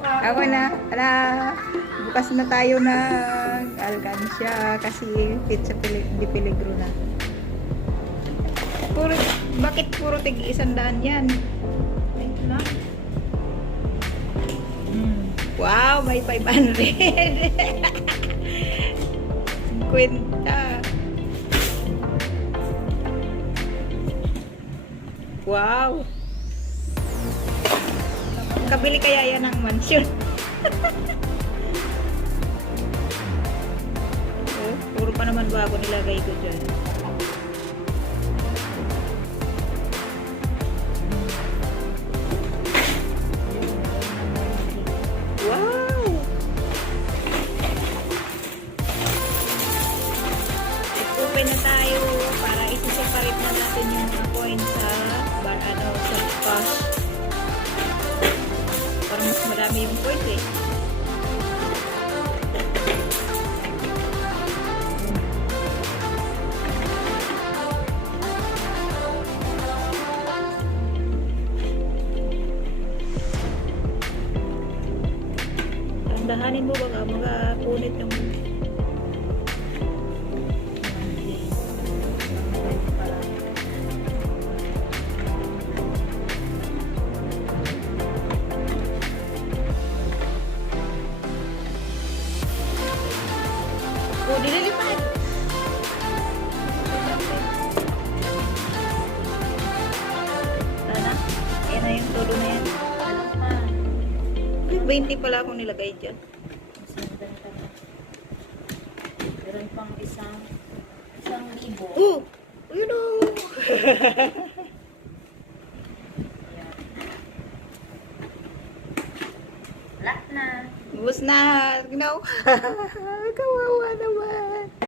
Ako na. Ala, bukas na tayo ng alkansya kasi pizza di peligro na. Puro, bakit puro tig-100 yan? Wait lang. Wow, may 500. Kwenta. Wow. Kabili kaya yan ng mansion. Oh, puro pa naman bago nilagay ko dyan. Wow! Open na tayo para isi-separate na natin yung mga coins sa sa cash. Para mas marami yung coins eh. Dahanin mo baka magapunit yung dililipat. Sana, yan na yung todo na yan. Alam pa. 20 pala akong nilagay dyan. Meron pang isang libo. Oh! You know! Ayan. Lahat na. Ubus na! You know? Kawawa